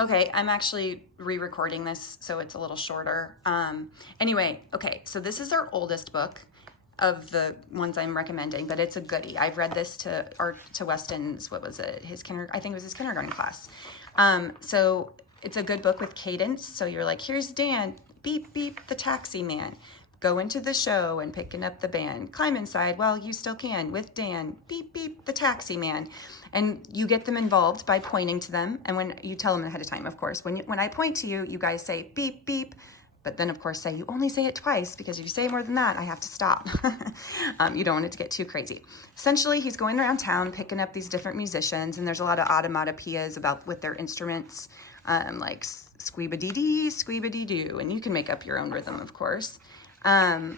Okay, I'm actually re-recording this, so it's a little shorter. Anyway, okay, so this is our oldest book of the ones I'm recommending, but it's a goodie. I've read this to Weston's, what was it? I think it was his kindergarten class. So it's a good book with cadence. So you're like, here's Dan, beep, beep, the taxi man. Go into the show and picking up the band. Climb inside while you still can with Dan. Beep, beep, the taxi man. And you get them involved by pointing to them. And when you tell them ahead of time, of course, when I point to you, you guys say beep, beep. But then, of course, you only say it twice, because if you say more than that, I have to stop. You don't want it to get too crazy. Essentially, he's going around town picking up these different musicians, and there's a lot of onomatopoeias with their instruments, like squeeba-dee-dee, squeeba-dee-doo, and you can make up your own rhythm, of course. And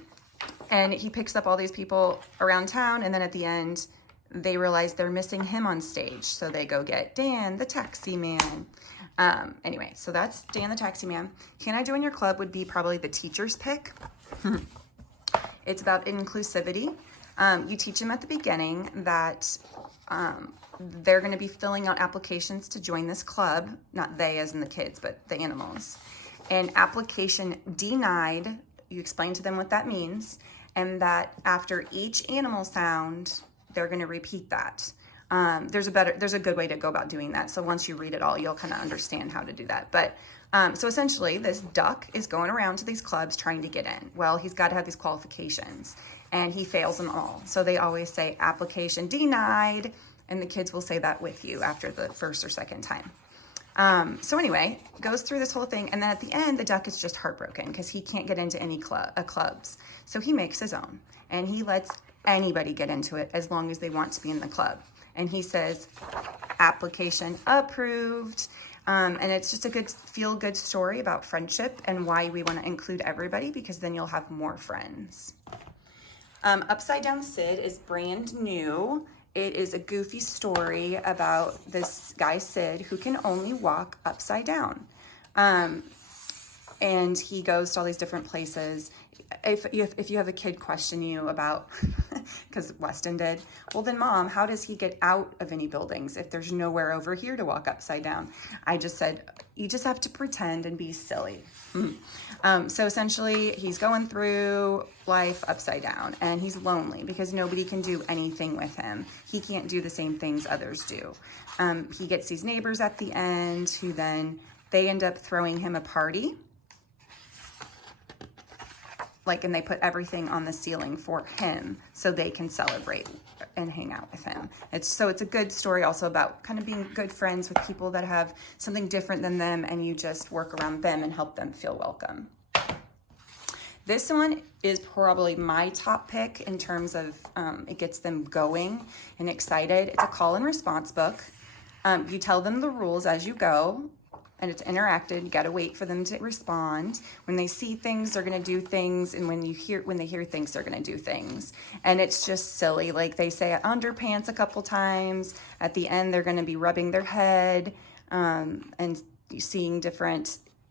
he picks up all these people around town, and then at the end, they realize they're missing him on stage, so they go get Dan, the taxi man. Anyway, so that's Dan the Taxi Man. Can I Join Your Club would be probably the teacher's pick. It's about inclusivity. You teach them at the beginning that they're going to be filling out applications to join this club. Not they as in the kids, but the animals. And application denied, you explain to them what that means, and that after each animal sound, they're going to repeat that. There's a good way to go about doing that. So once you read it all, you'll kind of understand how to do that. But so essentially, this duck is going around to these clubs trying to get in. Well, he's got to have these qualifications, and he fails them all. So they always say application denied, and the kids will say that with you after the first or second time. So anyway, goes through this whole thing, and then at the end, the duck is just heartbroken because he can't get into any clubs. So he makes his own, and he lets anybody get into it as long as they want to be in the club. And he says, application approved. And it's just a good feel-good story about friendship and why we want to include everybody, because then you'll have more friends. Upside Down Sid is brand new. It is a goofy story about this guy, Sid, who can only walk upside down. And he goes to all these different places. If you have a kid question you about, because Weston did, well then Mom, how does he get out of any buildings if there's nowhere over here to walk upside down? I just said, you just have to pretend and be silly. So essentially he's going through life upside down, and he's lonely because nobody can do anything with him. He can't do the same things others do. He gets these neighbors at the end who then, they end up throwing him a party. And they put everything on the ceiling for him so they can celebrate and hang out with him. It's a good story also about kind of being good friends with people that have something different than them, and you just work around them and help them feel welcome. This one is probably my top pick in terms of it gets them going and excited. It's a call and response book. You tell them the rules as you go. And it's interactive. You got to wait for them to respond. When they see things, they're going to do things, and when they hear things, they're going to do things. And it's just silly. Like they say underpants a couple times. At the end, they're going to be rubbing their head, and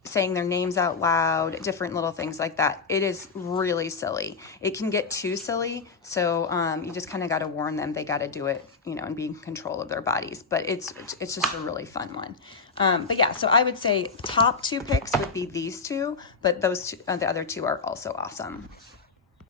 saying their names out loud, different little things like that. It is really silly. It can get too silly, so you just kind of got to warn them. They got to do it, and be in control of their bodies. But it's just a really fun one. But yeah, so I would say top two picks would be these two, but the other two are also awesome.